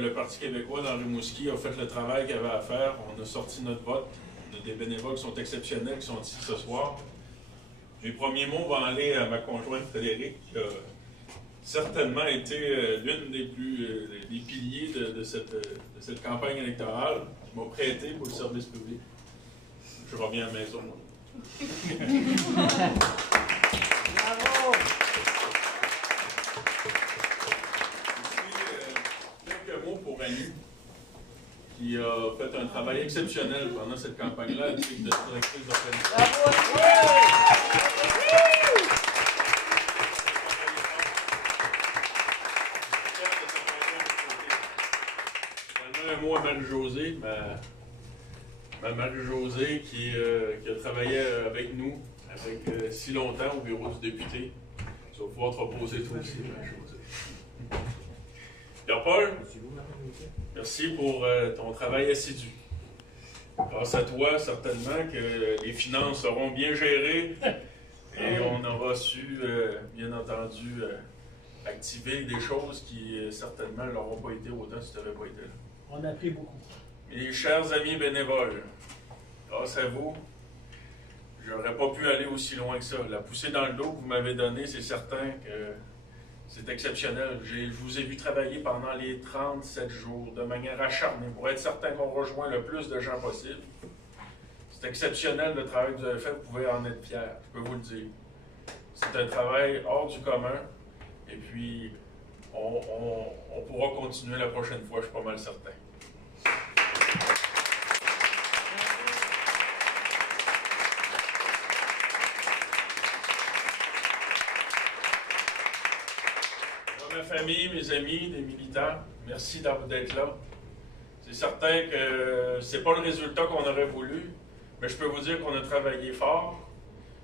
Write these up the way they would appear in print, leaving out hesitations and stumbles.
Le Parti québécois dans Rimouski a fait le travail qu'il avait à faire. On a sorti notre vote. On a des bénévoles qui sont exceptionnels, qui sont ici ce soir. Mes premiers mots vont aller à ma conjointe Frédérique, qui a certainement été l'une des piliers de cette campagne électorale, qui m'a prêté pour le service public. Je reviens à la maison. Bravo! Quelques mots pour Annie, qui a fait un travail exceptionnel pendant cette campagne-là, avec de directrice d'organisation. Bravo! Un mot à Marie-Josée, ma Marie-Josée qui a travaillé avec nous avec si longtemps au bureau du député. Tu vas pouvoir te reposer toi aussi, Marie-Josée. Pierre-Paul, merci pour ton travail assidu. Grâce à toi, certainement que les finances seront bien gérées et on aura su, bien entendu, activer des choses qui certainement ne l'auront pas été autant si tu n'avais pas été là. On a appris beaucoup. Mes chers amis bénévoles, grâce à vous, je n'aurais pas pu aller aussi loin que ça. La poussée dans le dos que vous m'avez donnée, c'est certain que c'est exceptionnel. Je vous ai vu travailler pendant les 37 jours de manière acharnée pour être certain qu'on rejoint le plus de gens possible. C'est exceptionnel le travail que vous avez fait, vous pouvez en être fiers, je peux vous le dire. C'est un travail hors du commun et puis on pourra continuer la prochaine fois, je suis pas mal certain. Ma famille, mes amis, les militants, merci d'être là. C'est certain que c'est pas le résultat qu'on aurait voulu, mais je peux vous dire qu'on a travaillé fort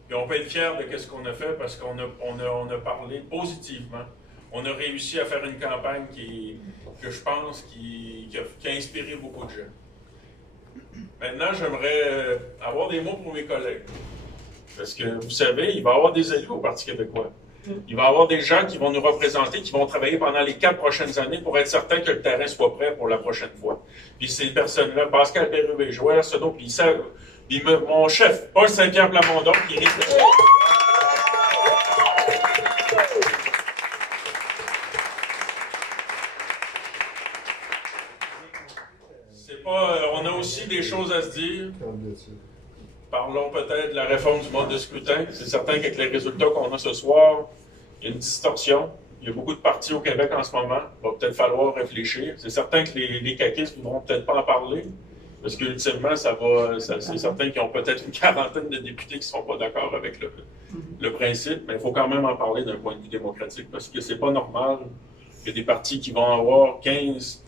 et on peut être fiers de ce qu'on a fait parce qu'on a parlé positivement. On a réussi à faire une campagne que je pense qui a inspiré beaucoup de gens. Maintenant, j'aimerais avoir des mots pour mes collègues. Parce que, vous savez, il va y avoir des élus au Parti québécois. Il va y avoir des gens qui vont nous représenter, qui vont travailler pendant les 4 prochaines années pour être certain que le terrain soit prêt pour la prochaine fois. Puis ces personnes-là, Pascal Bérubé, Joël Arsenault, puis mon chef, Paul Saint-Pierre Plamondon, qui risque... On a aussi des choses à se dire. Parlons peut-être de la réforme du mode de scrutin. C'est certain qu'avec les résultats qu'on a ce soir, il y a une distorsion. Il y a beaucoup de partis au Québec en ce moment. Il va peut-être falloir réfléchir. C'est certain que les caquistes ne voudront peut-être pas en parler, parce qu'ultimement, c'est certain qu'ils ont peut-être une quarantaine de députés qui ne seront pas d'accord avec le principe, mais il faut quand même en parler d'un point de vue démocratique, parce que c'est pas normal que des partis qui vont avoir 15,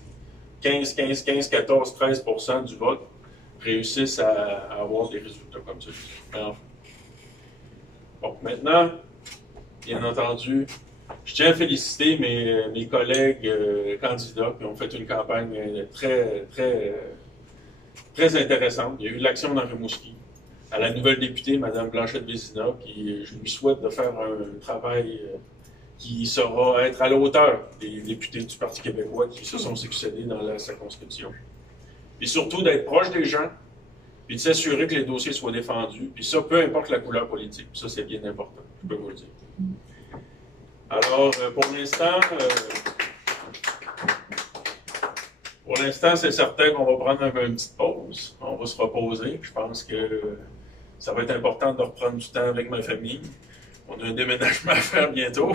14, 13% du vote réussissent à avoir des résultats comme ça. Enfin. Bon, maintenant, bien entendu, je tiens à féliciter mes collègues candidats qui ont fait une campagne très intéressante. Il y a eu de l'action dans Rimouski. À la nouvelle députée, Mme Blanchette-Vézina, qui je lui souhaite de faire un travail qui saura être à la hauteur des députés du Parti québécois qui se sont succédés dans la circonscription. Puis surtout d'être proche des gens, puis de s'assurer que les dossiers soient défendus, puis ça, peu importe la couleur politique. Ça, c'est bien important, je peux vous le dire. Alors, pour l'instant, c'est certain qu'on va prendre une petite pause. On va se reposer. Je pense que ça va être important de reprendre du temps avec ma famille. On a un déménagement à faire bientôt.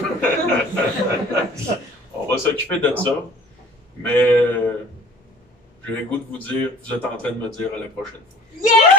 On va s'occuper de ça. Mais j'ai le goût de vous dire, vous êtes en train de me dire à la prochaine fois. Yeah!